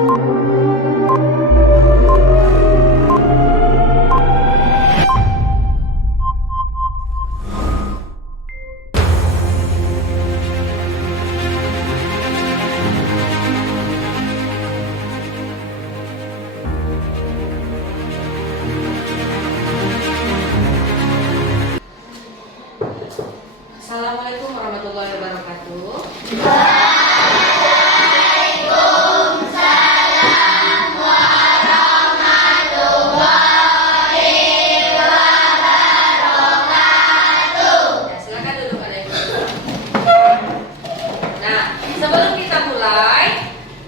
Assalamualaikum warahmatullahi wabarakatuh. Waalaikumsalam warahmatullahi wabarakatuh. Ya, silakan duduk adek. Nah, sebelum kita mulai,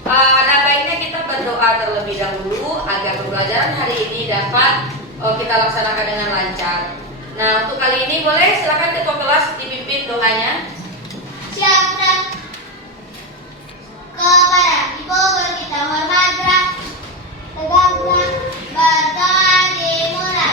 ada baiknya kita berdoa terlebih dahulu agar pembelajaran hari ini dapat kita laksanakan dengan lancar. Nah, untuk kali ini boleh silakan ketua kelas dipimpin doanya. Siap, Ustaz. Kepada ibu guru kita hormat gerak, tegak gerak, berdoa dimulai.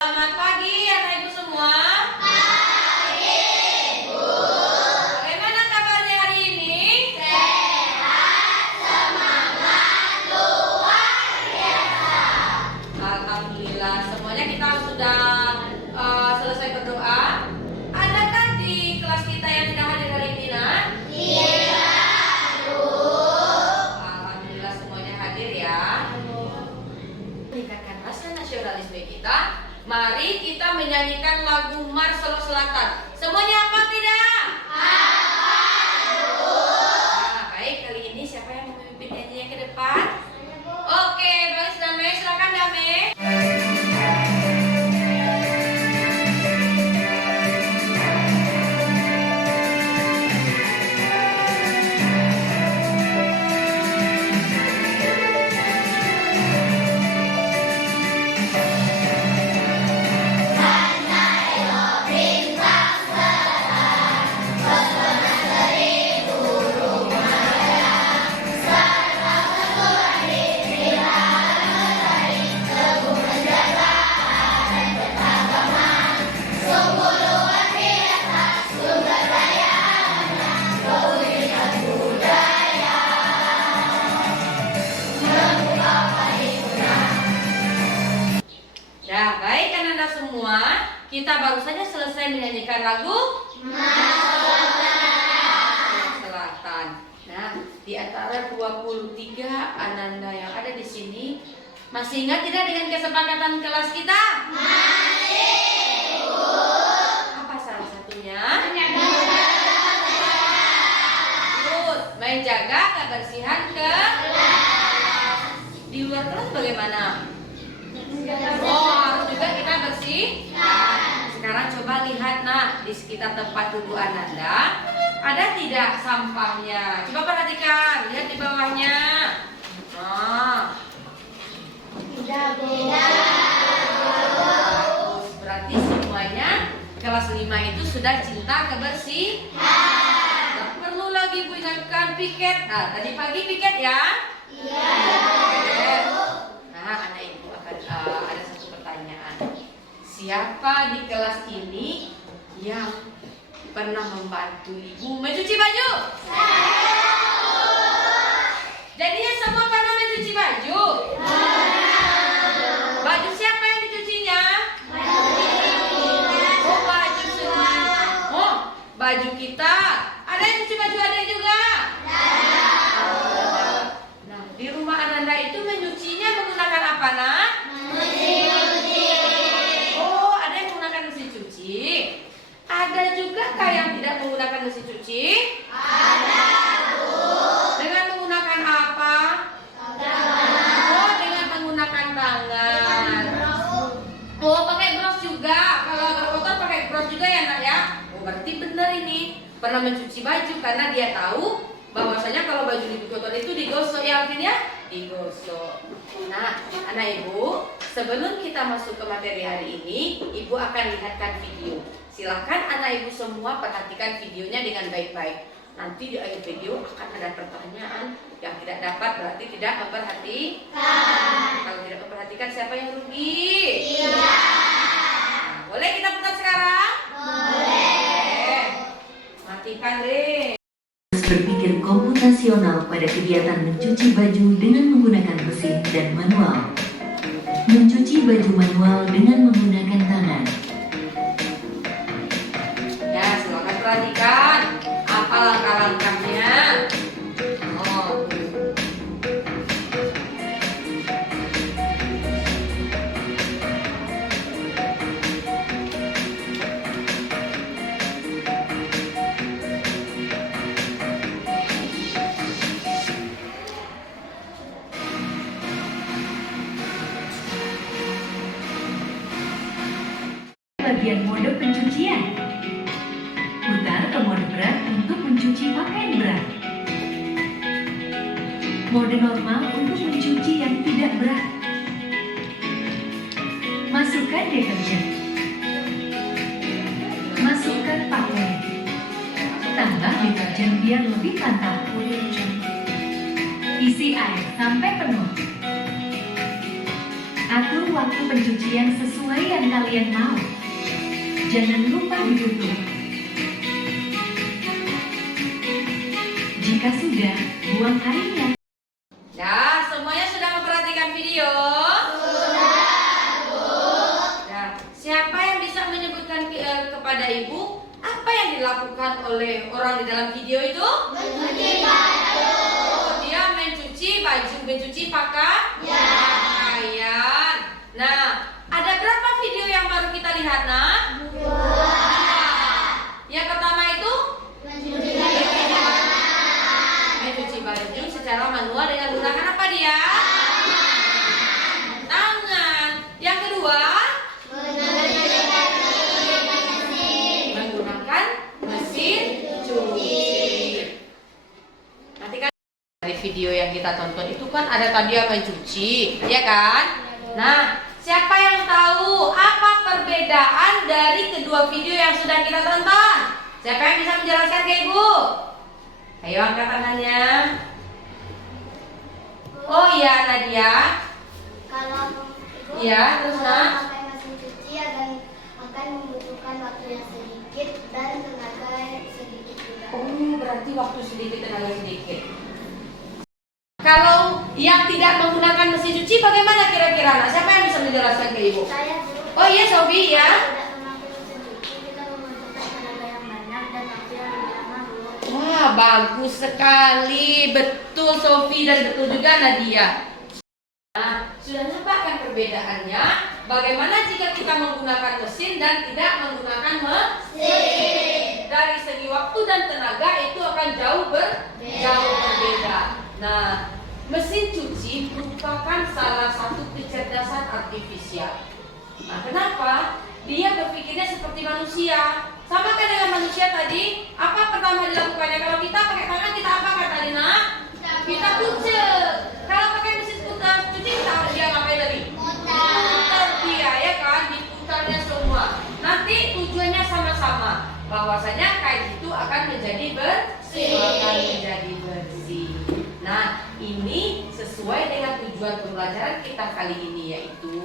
Selamat pagi anak ibu semua. Bagaimana kabarnya hari ini? Alhamdulillah, semuanya kita sudah selesai berdoa. Adakah di kelas kita yang tidak hadir hari ini, Nak? Alhamdulillah semuanya hadir ya. Meningkatkan rasa nasionalisme kita. Mari kita menyanyikan lagu Mars Solo Selatan. Semuanya apa tidak? Nah, baik, kali ini siapa yang memimpin nyanyinya ke depan? Oke, bagus Dame, silakan Dame. Ya, baik anak-anak semua, kita baru saja selesai menyanyikan lagu Selatan. Nah, di antara 23 Ananda yang ada di sini, masih ingat tidak dengan kesepakatan kelas kita? Masih, Bu. Apa salah satunya? Good, menjaga kebersihan di luar kelas bagaimana? Oh, harus juga kita bersih. Sekarang coba lihat Nak, di sekitar tempat duduk Ananda ada tidak sampahnya? Coba perhatikan, lihat di bawahnya. Nah, bagus. Berarti semuanya kelas 5 itu sudah cinta kebersihan. Tak perlu lagi Bu ingatkan piket. Nah, tadi pagi piket ya? Iya. Nah, anak ibu akan ada satu pertanyaan. Siapa di kelas ini yang pernah membantu ibu mencuci baju? Jadinya semua pernah mencuci baju? Baju siapa yang dicucinya? Oh, baju sendiri. Oh, baju kita. Ada yang cuci baju ada juga? Nah, di rumah Ananda itu menyucinya menggunakan apa, Nak? Oh, ada yang menggunakan mesin cuci. Ada juga kah yang tidak menggunakan mesin cuci? Ada. benar ini pernah mencuci baju karena dia tahu bahwasanya kalau baju ibu kotor itu digosok ya akhirnya digosok. Nah, anak ibu, sebelum kita masuk ke materi hari ini, ibu akan lihatkan video. Silahkan anak ibu semua perhatikan videonya dengan baik-baik. Nanti di akhir video akan ada pertanyaan. Yang tidak dapat berarti tidak memperhatikan. Kalau tidak memperhatikan, siapa yang rugi? Iya. Nah, boleh kita putar sekarang? Boleh. Matikan deh. Berpikir komputasional pada kegiatan mencuci baju dengan menggunakan mesin dan manual. Mencuci baju manual dengan menggunakan tangan. Ya, silakan perhatikan apa langkah-langkahnya. Oh. Bagian mode pencucian. Putar ke mode berat untuk mencuci pakaian berat. Mode normal untuk mencuci yang tidak berat. Masukkan deterjen. Masukkan pakaian. Tambah deterjen biar lebih mantap. Isi air sampai penuh. Atur waktu pencucian sesuai yang kalian mau. Jangan lupa ditutup. Jika sudah, buang airnya. Ya, semuanya sudah memperhatikan video? Sudah, Bu. Nah, siapa yang bisa menyebutkan kepada ibu apa yang dilakukan oleh orang di dalam video itu? Mencuci baju. Oh, dia mencuci baju, mencuci pakaian. Nah, ada berapa video yang baru kita lihat, nak? Yang pertama itu mencuci baju secara manual dengan menggunakan apa dia? Tangan. Yang kedua, menggunakan mesin cuci. Nanti kan dari video yang kita tonton itu kan ada tadi yang mencuci, ya kan? Nah, siapa yang tahu apa perbedaan dari kedua video yang sudah kita tonton? Siapa yang bisa menjelaskan ke ibu? Ayo angkat tangannya. Oh iya, Nadia. Kalau Ibu Iya, terus, Nak? pakai mesin cuci akan membutuhkan waktu yang sedikit dan tenaga sedikit juga. Oh, berarti waktu sedikit, tenaga sedikit. Kalau yang tidak menggunakan mesin cuci bagaimana kira-kira? Nah, siapa yang bisa menjelaskan ke ibu? Saya Bu. Oh iya, Sobi ya. Tidak memakai mesin cuci, kita membutuhkan tenaga yang banyak dan waktu yang lebih lama, Bu. Wah, bagus sekali. Betul Sofi dan betul juga Nadia. Nah, sudah nebakkan perbedaannya. Bagaimana jika kita menggunakan mesin dan tidak menggunakan mesin? Dari segi waktu dan tenaga itu akan jauh berbeda. Nah, mesin cuci merupakan salah satu kecerdasan artifisial. Nah, kenapa? Dia berpikirnya seperti manusia. Sama kan dengan manusia tadi? Apa pertama dilakukannya? Kalau kita pakai tangan, kita apa kata tadi, nak? Kita kucek. Kalau pakai mesin cuci, dia ngapain tadi? Putar dia, ya kan? Diputarnya semua. Nanti tujuannya sama-sama. Bahwasanya kain itu akan menjadi bersih. Nah, ini sesuai dengan tujuan pembelajaran kita kali ini, yaitu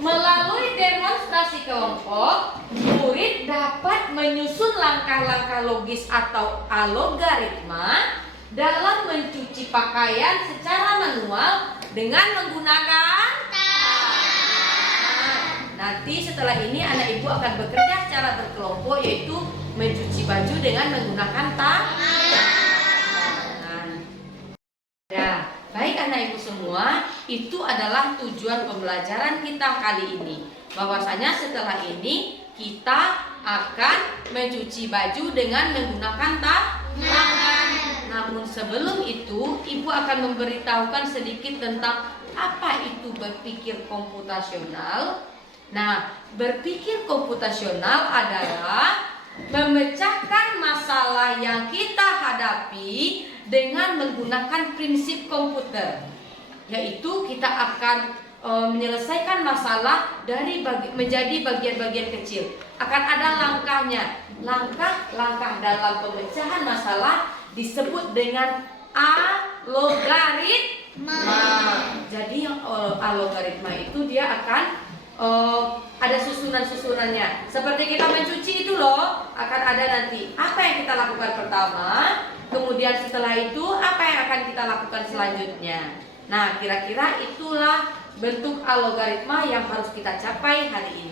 melalui demonstrasi kelompok, murid dapat menyusun langkah-langkah logis atau algoritma dalam mencuci pakaian secara manual dengan menggunakan tangan. Nanti setelah ini anak ibu akan bekerja secara berkelompok, yaitu mencuci baju dengan menggunakan tangan. Nah, baik anak ibu semua, itu adalah tujuan pembelajaran kita kali ini. Bahwasanya setelah ini kita akan mencuci baju dengan menggunakan tangan. Namun sebelum itu, ibu akan memberitahukan sedikit tentang apa itu berpikir komputasional. Nah, berpikir komputasional adalah memecahkan masalah yang kita hadapi dengan menggunakan prinsip komputer, yaitu kita akan menyelesaikan masalah menjadi bagian-bagian kecil. Akan ada langkahnya. Langkah-langkah dalam pemecahan masalah disebut dengan algoritma. Jadi algoritma itu dia akan ada susunan-susunannya. Seperti kita mencuci itu loh, akan ada nanti apa yang kita lakukan pertama, kemudian setelah itu apa yang akan kita lakukan selanjutnya. Nah, kira-kira itulah bentuk algoritma yang harus kita capai hari ini.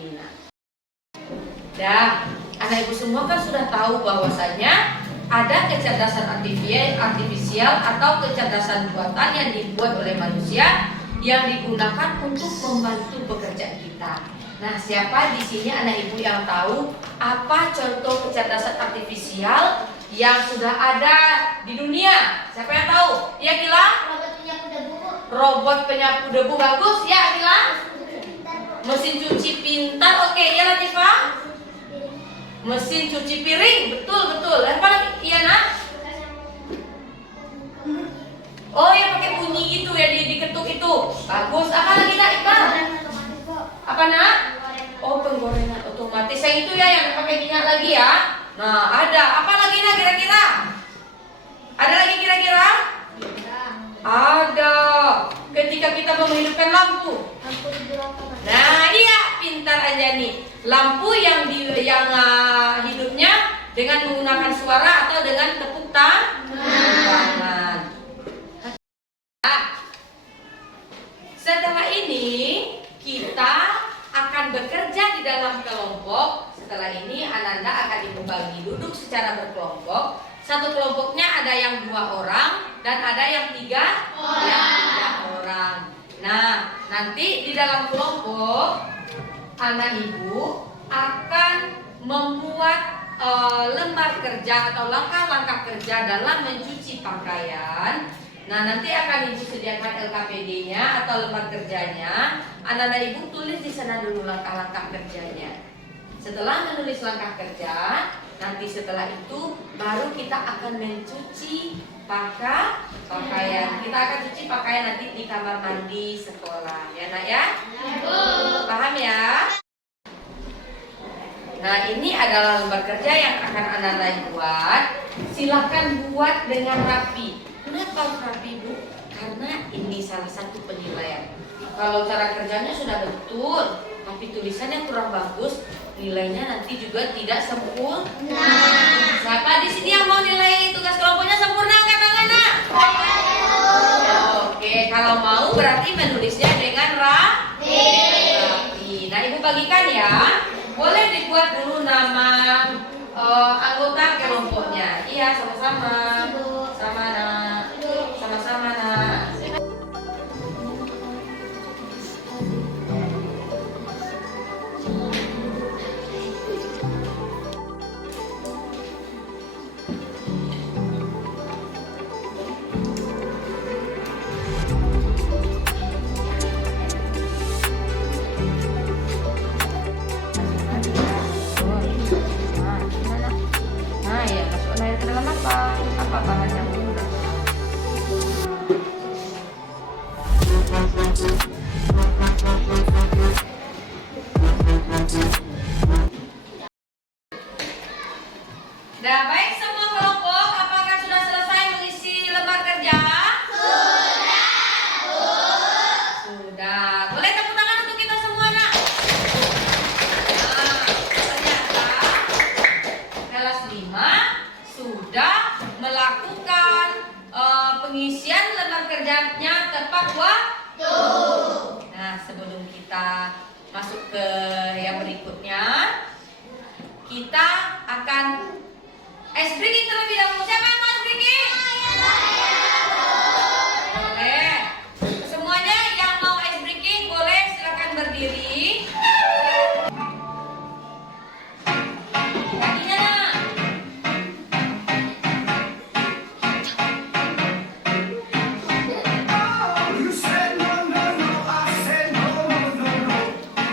Nah, anak ibu semua kan sudah tahu bahwasanya ada kecerdasan artifisial atau kecerdasan buatan yang dibuat oleh manusia yang digunakan untuk membantu pekerjaan kita. Nah, siapa di sini anak ibu yang tahu apa contoh kecerdasan artifisial yang sudah ada di dunia? Siapa yang tahu? Ya, Kila? Robot penyapu debu. Robot penyapu debu bagus ya, Kila? Mesin cuci pintar, oke ya Latifah? Mesin cuci piring, betul. Apa lagi? Iya nak? Oh yang pakai bunyi gitu ya, diketuk itu. Bagus. Apa lagi nak Iqbal? Apa nak? Oh penggorengan otomatis. Yang itu ya yang pakai minyak lagi ya. Nah ada. Apa lagi nak kira-kira? Ada lagi kira-kira? Ada. Ketika kita menghidupkan lampu. Nah iya, pintar aja nih. Lampu yang hidupnya dengan menggunakan suara atau dengan tepuk tangan. Setelah ini kita akan bekerja di dalam kelompok. Setelah ini Ananda akan ibu bagi duduk secara berkelompok. Satu kelompoknya ada yang 2 orang dan ada yang 3 orang. Nah, nanti di dalam kelompok anak ibu akan membuat lembar kerja atau langkah-langkah kerja dalam mencuci pakaian. Nah, nanti akan ibu sediakan LKPD-nya atau lembar kerjanya. Anak-anak ibu tulis di sana dulu langkah-langkah kerjanya. Setelah menulis langkah kerja, nanti setelah itu baru kita akan mencuci pakaian. Kita akan cuci pakaian nanti di kamar mandi sekolah, ya nak ya? Paham ya? Nah, ini adalah lembar kerja yang akan anak-anak buat. Silahkan buat dengan rapi. Kenapa harus rapi, Bu? Karena ini salah satu penilaian. Kalau cara kerjanya sudah betul, tapi tulisannya kurang bagus, nilainya nanti juga tidak sempurna. Siapa di sini yang mau nilai tugas kelompoknya sempurna? Angkat tangan, nak. Oke, kalau mau berarti menulisnya dengan rapi. Nah, ibu bagikan ya. Boleh dibuat dulu nama anggota kelompoknya. Iya, sama-sama. Sama nak. Sama-sama nak. Nah, ya masuk air ke dalam apa? Apa bahan yang digunakan? Nah, baik semua kelompok, apakah sudah selesai mengisi lembar kerja? Sudah. Boleh tepuk tangan untuk kita semua, nak? Nah, ternyata kelas 5 sudah melakukan pengisian lembar kerjanya tepat waktu. Nah, sebelum kita masuk ke yang berikutnya, kita akan ice breaking terlebih dahulu. Siapa yang mau ice breaking? Boleh. Semuanya yang mau ice breaking boleh silakan berdiri. Kakinya nak. You said no, no, no. I said no, no, no, no.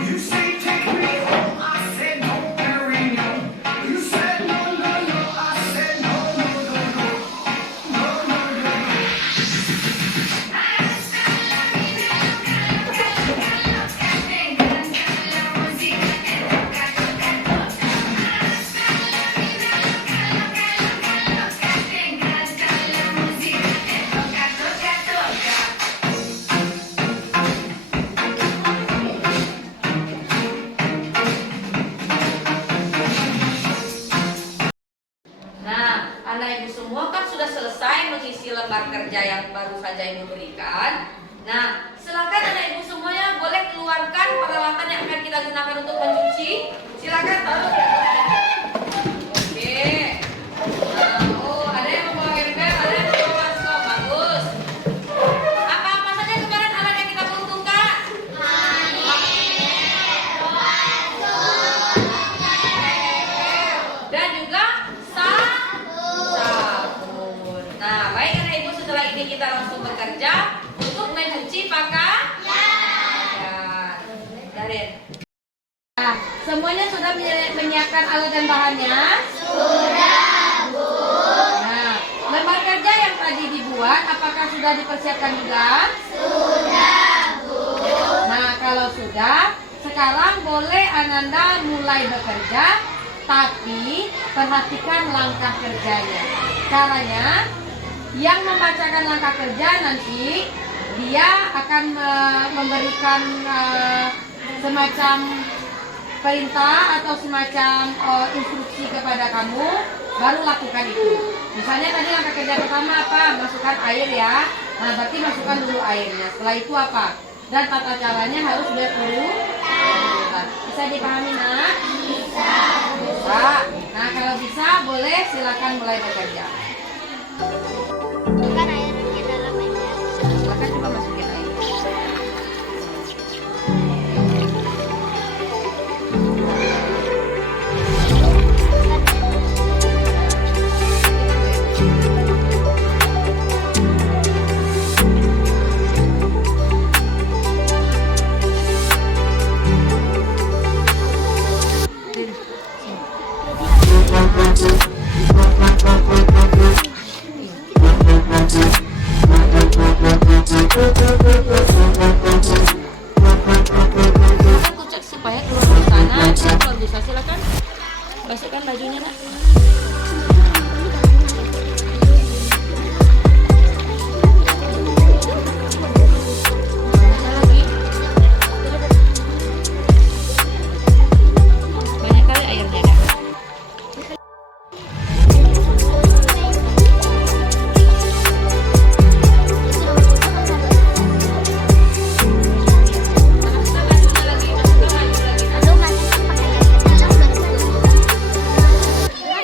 You say take me home. I said no, Perignon. You said no, kerja yang baru saja ibu berikan. Nah, silakan anak ibu semuanya boleh keluarkan peralatan yang akan kita gunakan untuk mencuci. Silakan taruh di atas meja. Oke. Nah, oh, ada yang membawa ember, ada yang membawa baskop. Bagus. Apa-apa saja kemarin alat yang kita peruntukkan? Dan juga sabun. Nah, baik anak ibu, setelah ini kita langsung bekerja untuk mencuci pakaian. Darin. Nah, semuanya sudah menyiapkan alat dan bahannya? Sudah, Bu. Nah, lembar kerja yang tadi dibuat, apakah sudah dipersiapkan juga? Sudah, Bu. Nah, kalau sudah, sekarang boleh Ananda mulai bekerja, tapi perhatikan langkah kerjanya. Caranya, yang membacakan langkah kerja nanti, dia akan memberikan semacam perintah atau semacam instruksi kepada kamu, baru lakukan itu. Misalnya tadi langkah kerja pertama apa? Masukkan air ya. Nah, berarti masukkan dulu airnya. Setelah itu apa? Dan tata caranya harus berurutan. Bisa dipahami, Nak? Bisa. Bisa. Nah, kalau bisa boleh silakan mulai bekerja. Bukan air ke dalam ember. Silakan coba masukin air. Kucek supaya keluar dari sana. Kalau bisa silakan masukkan bajunya, Nak. Ada lagi. Banyak kali airnya, Kak. Lalu masukkan pakaian ke dalam baru.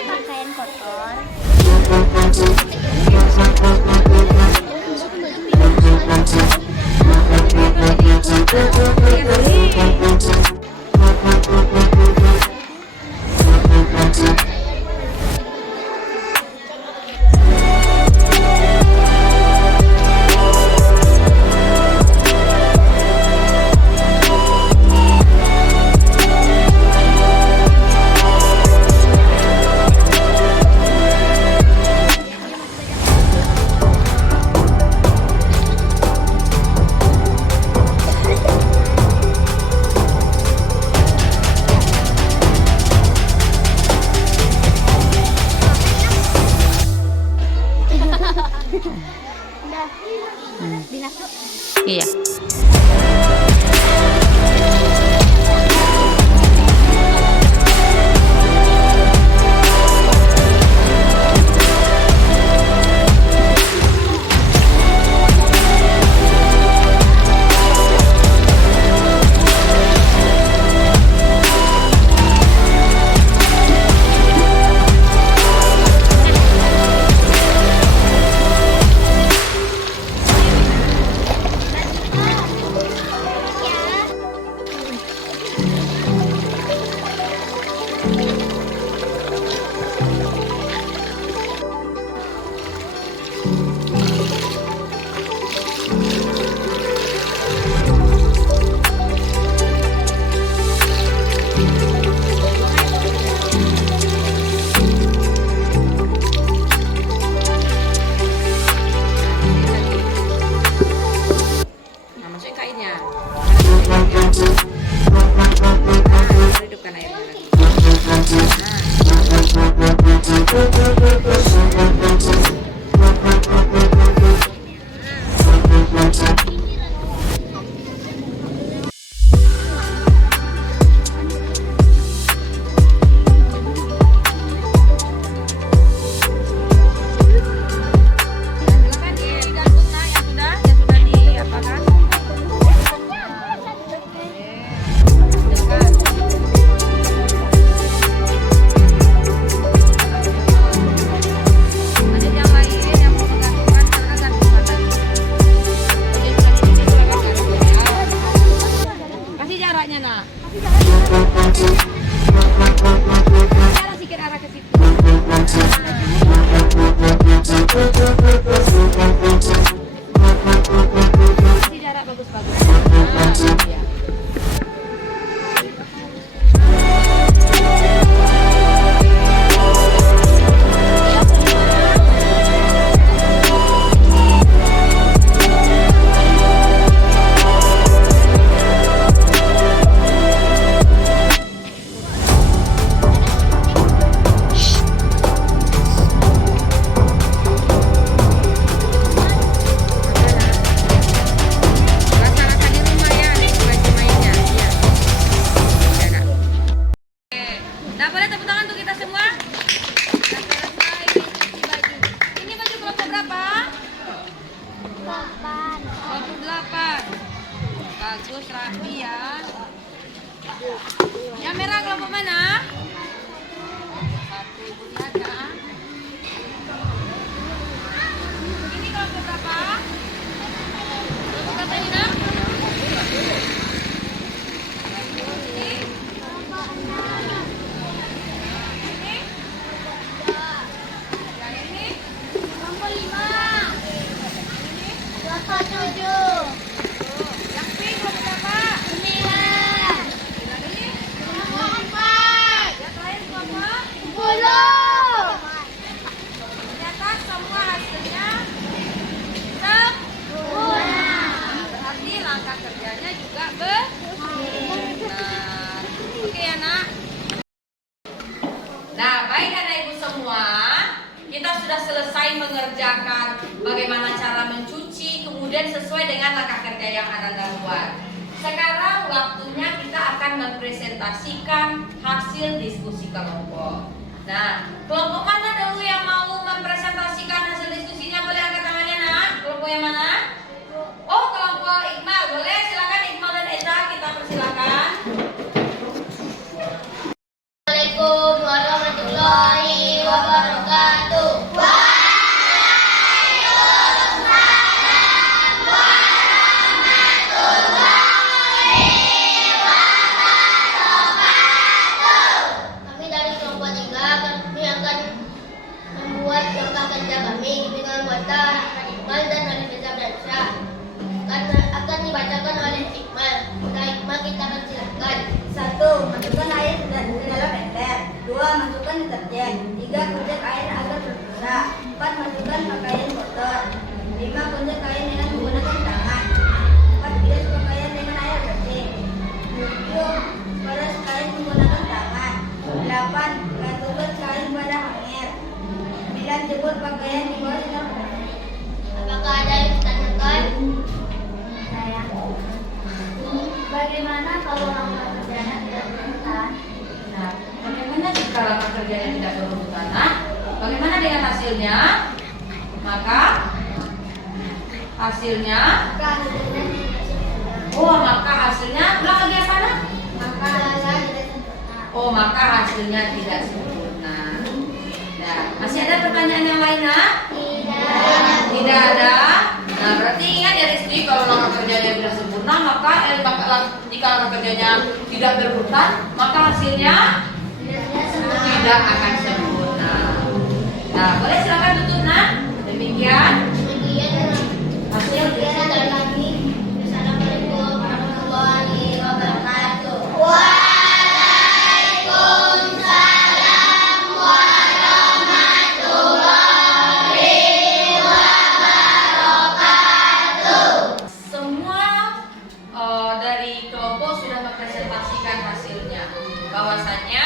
Arah sikit arah ke situ. Kasih jarak bagus-bagus. Nah, iya. Rasa-rasa di rumah ya, nih baju mainnya. Iya. Iya, Kak. Oke. Nah, boleh tepuk tangan untuk kita semua? Sudah selesai cuci baju. Ini baju kelompok berapa? 28. Bagus, rapi ya. Yang merah kelompok mana? Satu, Ibu lihat ya. Ini kelompok berapa? Kelompok berapa ini, Nak? Ini? Ini? Yang ini? Kelompok 5. Ini? Yang pink kelompok berapa? 9. Yang ini? Kelompok 4. Yang terakhir kelompok? 10. Ternyata semua hasilnya berarti langkah kerjanya juga benar. Oke ya, Nak. Nah, baik anak ibu semua, kita sudah selesai mengerjakan bagaimana cara mencuci, kemudian sesuai dengan langkah kerja yang Anda buat. Sekarang waktunya kita akan mempresentasikan hasil diskusi kelompok. Nah, kelompok mana dulu yang mau mempresentasikan hasil diskusinya? Boleh angkat tangannya, Nak. Kelompok yang mana? Oh, kelompok Iqmal. Boleh, silakan Iqmal dan Eza, kita persilakan. Assalamualaikum warahmatullahi wabarakatuh. Kami dari kelompok 3 kami akan membuat langkah kerja kami dengan buatan Iqmal dan Alif Eza Bransa. Akan dibacakan oleh Iqmal. Nah, Iqmal kita akan silakan. 1. Masukkan air ke dalam ember. 2. Masukkan deterjen. 3. Kunjak air agar berbisa. 4. Masukkan pakaian kotor. 5. Kunjak kain dengan menggunakan tangan. 4. Bilas pakaian dengan air bersih. 7. Peras kain menggunakan tangan. 8. Gantungkan kain pada hanger. 9. Jemur pakaian di bawah sinar matahari. Apakah ada yang ditanyakan? Saya. Bagaimana kalau langkah kerjanya tidak berurutan? Nah, bagaimana jika langkah kerjanya tidak berurutan? Nah, bagaimana dengan hasilnya? Maka hasilnya, maka hasilnya ulang lagi apa, Nak? Maka hasilnya tidak sempurna. Nah, masih ada pertanyaan yang lain, Nak? Tidak ada. Nah, berarti ingat ya Rizky, kalau langkah kerjanya tidak sempurna, maka jika langkah kerjanya tidak berurutan, maka hasilnya tidak akan sempurna. Nah, boleh silakan tutup, Nak. Demikian hasil Biasa dari kami. Assalamualaikum warahmatullahi wabarakatuh. semua dari kelompok sudah mempresentasikan hasilnya. Bahwasannya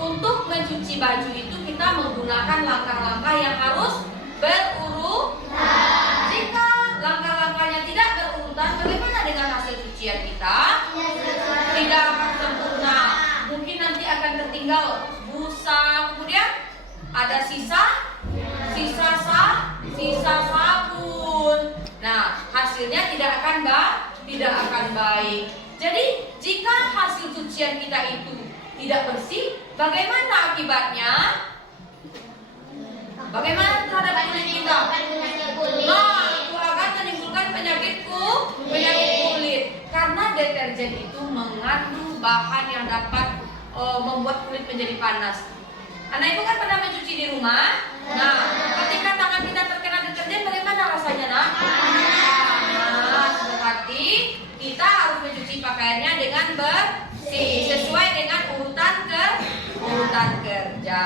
untuk mencuci baju itu kita menggunakan langkah-langkah yang harus berurutan. Jika langkah-langkahnya tidak berurutan, bagaimana dengan hasil cucian kita? Tidak akan sempurna. Mungkin nanti akan tertinggal busa, kemudian ada sisa sabun. Nah, hasilnya tidak akan baik. Jadi, jika hasil cucian kita itu tidak bersih, bagaimana akibatnya? Bagaimana terhadap kulit kita? Nah, itu akan menimbulkan penyakit kulit. Karena deterjen itu mengandung bahan yang dapat membuat kulit menjadi panas. Anak ibu kan pernah mencuci di rumah. Nah, ketika tangan kita terkena deterjen, bagaimana rasanya, nak? Panas. Berarti kita harus mencuci pakaiannya dengan bersih, sesuai dengan urutan kerja.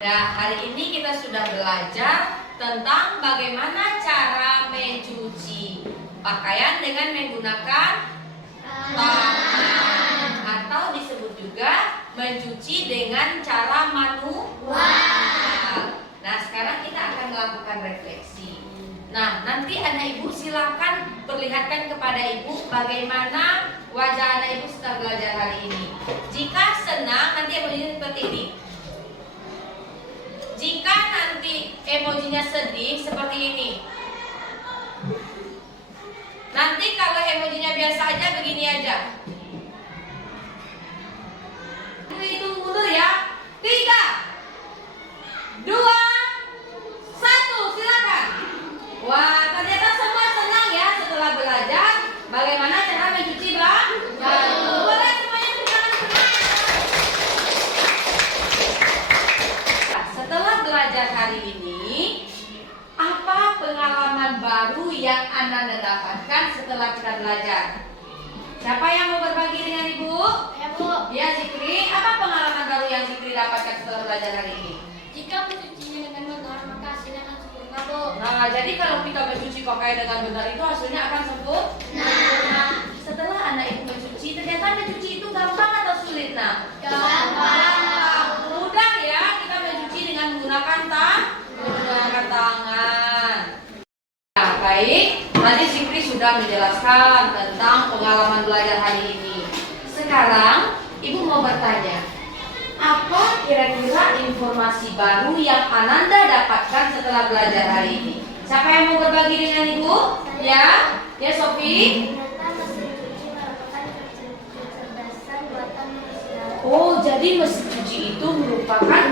Nah, hari ini kita sudah belajar tentang bagaimana cara mencuci pakaian dengan menggunakan tangan, atau disebut juga mencuci dengan cara manual. Nah, sekarang kita akan melakukan refleksi. Nah, nanti anak ibu silakan perlihatkan kepada ibu bagaimana wajah anak ibu setelah belajar hari ini. Jika senang, nanti emojinya seperti ini. Jika nanti emojinya sedih, seperti ini. Nanti kalau emojinya biasa aja, begini aja. Hitung mundur ya. 3, 2, 1, silakan. Wah, ternyata semua senang ya setelah belajar bagaimana cara mencuci baju. Boleh semuanya beri tangan senang. Setelah belajar hari ini, apa pengalaman baru yang Anda dapatkan setelah kita belajar? Siapa yang mau berbagi dengan Ibu? Ya, Bu. Ya, Zikri. Apa pengalaman baru yang Zikri dapatkan setelah belajar hari ini? Jika mencucinya dengan benar, maka hasilnya akan sempurna, Bu. Nah, jadi kalau kita mencuci pakaian dengan benar itu hasilnya akan sempurna. Nah, setelah anak ibu mencuci, ternyata mencuci itu gampang atau sulit, nak? Gampang. Mudah ya, kita mencuci dengan menggunakan tangan. Nah, baik. Tadi Zikri sudah menjelaskan tentang pengalaman belajar hari ini. Sekarang, ibu mau bertanya, apa kira-kira informasi baru yang Ananda dapatkan setelah belajar hari ini? Siapa yang mau berbagi dengan ibu? Ya, ya Sofi. Ternyata mesin cuci merupakan kecerdasan buatan manusia. Oh, jadi mesin cuci itu merupakan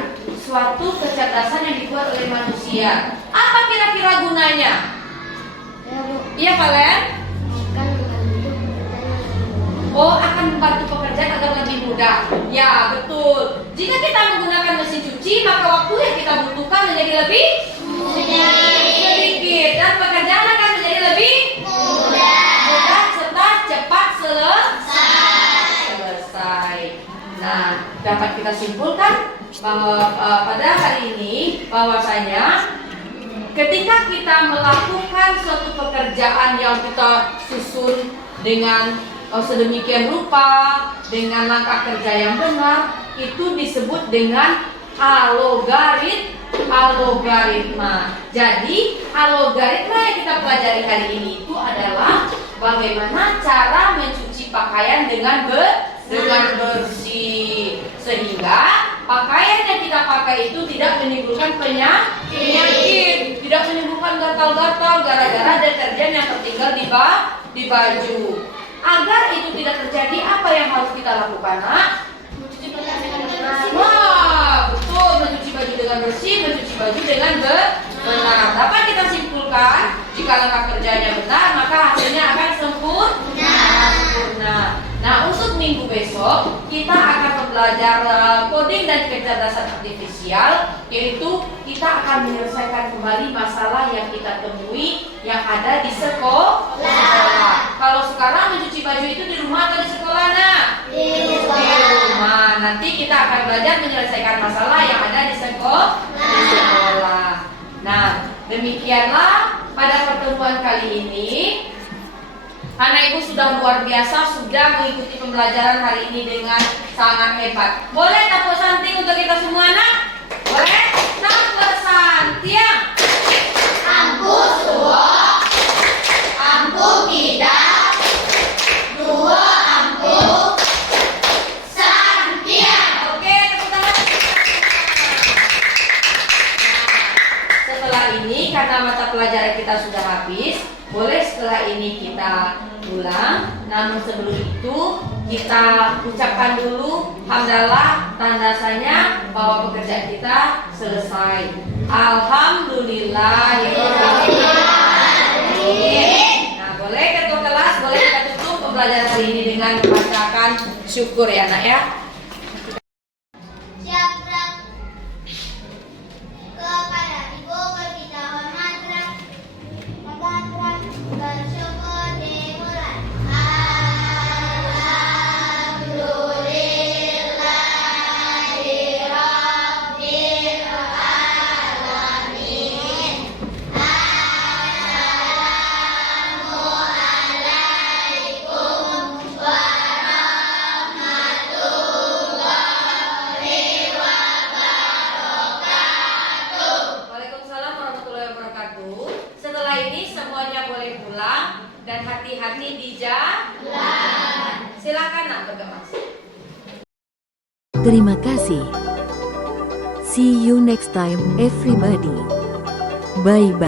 suatu kecerdasan yang dibuat oleh manusia. Apa kira-kira gunanya? Ya, Bu. Iya, Valen? Kan membantu pekerjaan. Oh, akan membantu pekerjaan agar lebih mudah. Ya, betul. Jika kita menggunakan mesin cuci, maka waktu yang kita butuhkan menjadi lebih sedikit dan pekerjaan akan menjadi lebih mudah serta cepat selesai. Nah, dapat kita simpulkan bahwa pada hari ini bahwasanya ketika kita melakukan suatu pekerjaan yang kita susun dengan sedemikian rupa, dengan langkah kerja yang benar, itu disebut dengan algoritma. Jadi algoritma yang kita pelajari hari ini itu adalah bagaimana cara mencuci pakaian dengan bersih, sehingga pakaian yang kita pakai itu tidak menimbulkan penyakit, tidak menimbulkan gatal-gatal gara-gara deterjen yang tertinggal di baju. Agar itu tidak terjadi, apa yang harus kita lakukan, nak? Mencuci pakaian dengan bersih. Wah, betul, mencuci baju dengan bersih, mencuci baju dengan benar. Dapat kita simpulkan, jika langkah kerjanya benar, maka hasilnya akan sempurna. Nah, untuk minggu besok kita akan belajar coding dan kecerdasan artifisial, yaitu kita akan menyelesaikan kembali masalah yang kita temui yang ada di sekolah. Kalau sekarang mencuci baju itu di rumah atau di sekolah, nak? Di rumah. Nanti kita akan belajar menyelesaikan masalah yang ada di sekolah. Nah, demikianlah pada pertemuan kali ini. Anak ibu sudah luar biasa, sudah mengikuti pembelajaran hari ini dengan sangat hebat. Boleh tepuk santing untuk kita semua, nak? Boleh? Tepuk santing. Ampu suwo, ampu tidak, dua ampu, santiang. Oke, tepuk tangan. Setelah ini, karena mata pelajaran kita sudah habis, boleh setelah ini kita pulang. Namun sebelum itu kita ucapkan dulu hamdalah, tandasanya bahwa pekerjaan kita selesai. Alhamdulillah. Nah, boleh ketua kelas, boleh kita tutup. pelajaran hari ini dengan membacakan syukur ya nak ya. Syakrak kepada ibu kita hormat bersyukur dimulai. Alhamdulillahirabbil alamin. Assalamualaikum warahmatullahi wabarakatuh. Waalaikumsalam warahmatullahi wabarakatuh. Setelah ini semuanya boleh pulang dan hati-hati di jalan. Silakan nak bergemas. Terima kasih. See you next time, everybody. Bye bye.